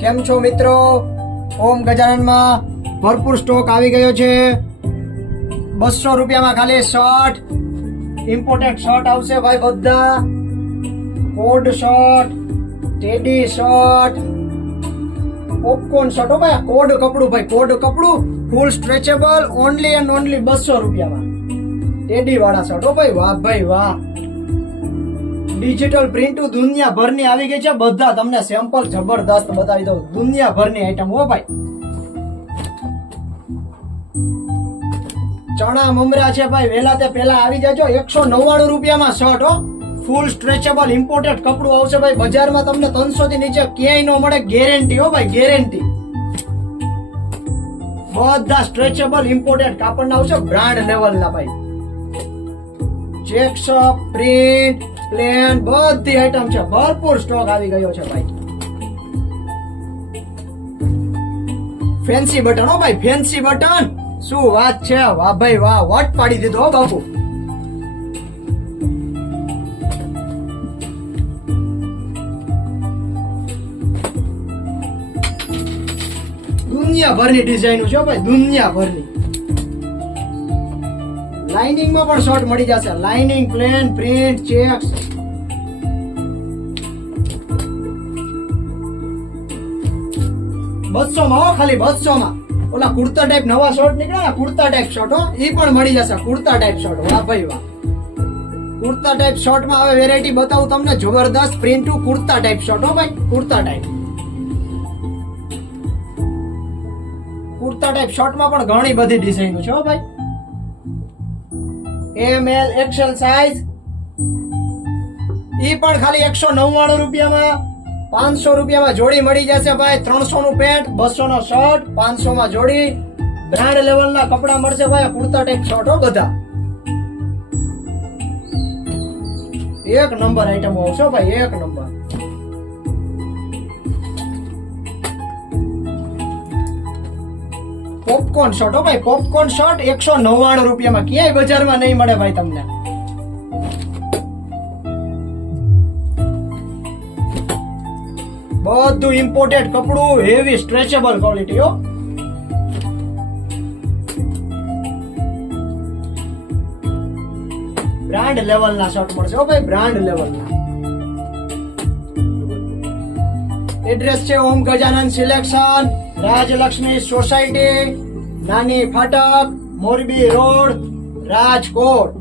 કેમ છો મિત્રો? ઓમ ગજાનનમાં ભરપૂર સ્ટોક આવી ગયો છે। 200 રૂપિયામાં ખાલી શર્ટ, ઇમ્પોર્ટેડ શર્ટ આવશે ભાઈ બધા। Code shirt, teddy shirt, popcorn shirt હો ભાઈ। કોડ કપડું ભાઈ, કોડ કપડું ફૂલ સ્ટ્રેચેબલ, ઓનલી એન્ડ ઓનલી 200 રૂપિયામાં ટેડી વાળા શર્ટ હો ભાઈ। વાહ ભાઈ વાહ, ડિજિટલ પ્રિન્ટ દુનિયાભરની આવી ગઈ છે। બધા તમને સેમ્પલ જબરદસ્ત બતાવી દઉં, દુનિયાભરની આઈટમ હો ભાઈ। ચણા મમરા છે ભાઈ, વેલા તે પેલા આવી જજો। 199 રૂપિયામાં શર્ટ હો, ફૂલ સ્ટ્રેચેબલ ઇમ્પોર્ટેડ કપડું આવશે ભાઈ। બજારમાં તમને 300 થી નીચે ક્યાંય ન મળે, ગેરંટી હો ભાઈ, ગેરંટી। બધા સ્ટ્રેચેબલ ઇમ્પોર્ટેડ કાપડ આવશે, બ્રાન્ડ લેવલના ભાઈ। ચેક્સ, પ્રિન્ટ, પ્લેન બધી આઈટમ છે, ભરપૂર સ્ટોક આવી ગયો છે ભાઈ। ફેન્સી બટન હો ભાઈ, ફેન્સી બટન, શું વાત છે, વાહ ભાઈ વાહ, વટ પાડી દીધો હો બાપુ। દુનિયાભરની ડિઝાઇન છે ભાઈ, દુનિયાભરની। લાઇનિંગ માં પણ શર્ટ મળી જશે, લાઇનિંગ, પ્લેન, પ્રિન્ટ, ચેક્સ। બસો માં ખાલી 200 માં ઓલા કુર્તા ટાઈપ નવા શર્ટ નીકળ્યા ને, કુર્તા ટાઈપ શર્ટ હો, ઈ પણ મળી જશે। કુર્તા ટાઈપ શર્ટ, વાહ ભાઈ વાહ। કુર્તા ટાઈપ શર્ટ માં હવે વેરાયટી બતાવું તમને, જબરદસ્ત પ્રિન્ટ કુર્તા ટાઈપ શર્ટ હો ભાઈ, kurta type. Kurta type shirt માં પણ ઘણી બધી ડિઝાઇન છે હો ભાઈ। ML XL સાઈઝ, ઈ પણ ખાલી 199 રૂપિયામાં। 500 રૂપિયામાં જોડી મળી જશે ભાઈ। 300 નું પેન્ટ, 200 નો શર્ટ, 500 માં જોડી, બ્રાન્ડ લેવલ ના કપડા મળશે ભાઈ। કુર્તા ટાઈપ શર્ટ હો બધા, એક નંબર આઈટમ આવશે ભાઈ, એક નંબર। પોપકોર્ન શર્ટ હો ભાઈ, પોપકોર્ન શર્ટ 199 રૂપિયામાં, ક્યાંય બજારમાં નહીં મળે ભાઈ તમને। બધું ઇમ્પોર્ટેડ કપડું, હેવી સ્ટ્રેચેબલ ક્વોલિટી હો। બ્રાન્ડ લેવલ ના શર્ટ મળશે હો ભાઈ, બ્રાન્ડ લેવલ ના। એડ્રેસ છે ઓમ ગજાનન સિલેક્શન, રાજલક્ષ્મી સોસાયટી, નાની ફાટક, મોરબી રોડ, રાજકોટ।